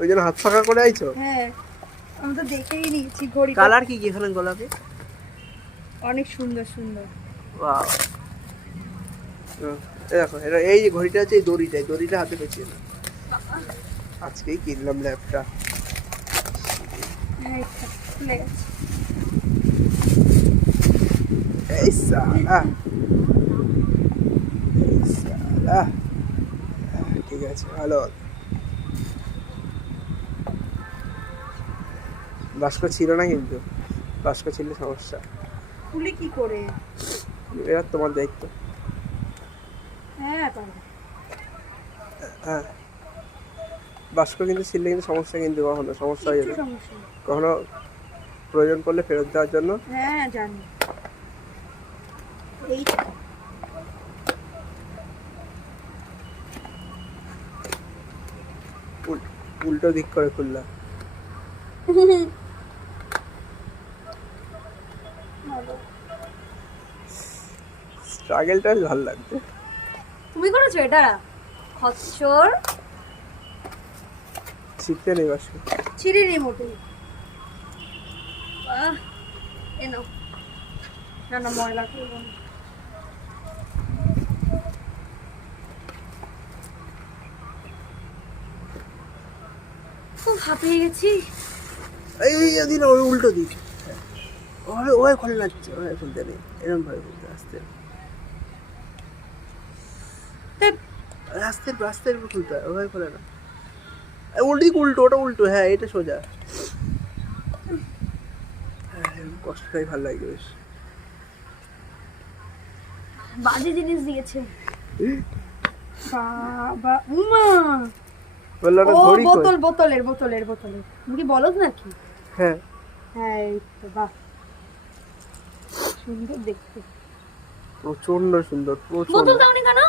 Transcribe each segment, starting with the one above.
ওই জন্য হাত ফাঁকা করে আইছো? হ্যাঁ, আমি তো দেখেই নিয়েছি ঘড়ি। কালার কি কি এখানে গোলাপে? অনেক সুন্দর সুন্দর। ওয়াও, দেখো এটা, এই যে ঘড়িটা আছে, এই দড়িটা হাতে পেঁচিয়ে না। আজকেই কিনলাম ল্যাপটা। হ্যাঁ, খুলে গেছে। এই সালা, ঠিক আছে, ভালো। বাস্ক ছিল না, কিন্তু বাস্ক ছিল সমস্যা। খুলে কি করে? এবার তোমার দায়িত্ব। হ্যাঁ পারবো। হ্যাঁ, বাস্ক কিন্তু ছিল, কিন্তু সমস্যা, কিন্তু কখনো সমস্যা হয়ে যাবে, সমস্যা নেই। কখনো প্রয়োজন পড়লে ফেরত দেওয়ার জন্য। হ্যাঁ জানি। এই উল্টো দিক করে খুললাম। স্ট্রাগলটা ভালো লাগছে। তুমি করেছো এটা? হচ্ছর শিখতে নেই বাস্ক। ছিঁড়ে নি মোটে। এ নাও। না না, ময়লা করবো না। খুব হাঁপিয়ে গেছি। এই দিন ওই উল্টো দিক, ওই খোলে লাগছে, ওই খুলতে নেই, এরকম ভাবে খুলতে, আস্তে আস্তে আস্তে খুলতে হয়, ওই খোলে না। উল্টো দিক, উল্টো, ওটা উল্টো, হ্যাঁ এটা সোজা। কষ্টটাই ভালো লাগবে বেশ। বাজে জিনিস দিয়েছে বাবা। উমা, বললো না ও ঘড়ি কই? বোতলের তুমি কি বলদ নাকি? হ্যাঁ হ্যাঁ, এই তো, বাহ, সুন্দর দেখতে। প্রচন্ড সুন্দর, প্রচন্ড। বোতল দাওনি কেন?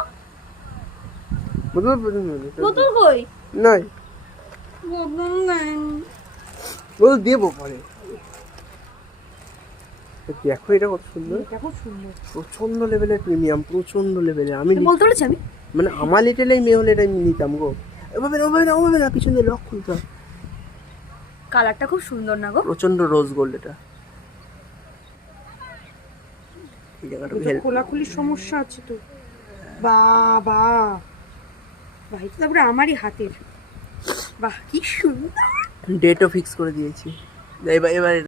বোতল বোতল কই? নাই, বোতল নাই। বোতল দেবো পরে। দেখো এটা কত সুন্দর, এটা খুব সুন্দর। প্রচন্ড লেভেলের প্রিমিয়াম, প্রচন্ড লেভেলের। আমি বলতে বলেছি আমি, মানে আমার লিটেলেই মেয়ে হলে এটা আমি নিতাম গো। ওভাবে না, পিছনে লক খুলতে হয়। কালারটা খুব সুন্দর না গো? প্রচন্ড রোজ গোল্ড এটা। এই জায়গাটা খোলাখুলির সমস্যা আছে তো। বাবা, ভাই তো তারপরে আমারই হাতের। বাহ, কি সুন্দর। ডেটও ফিক্স করে দিয়েছি। এবার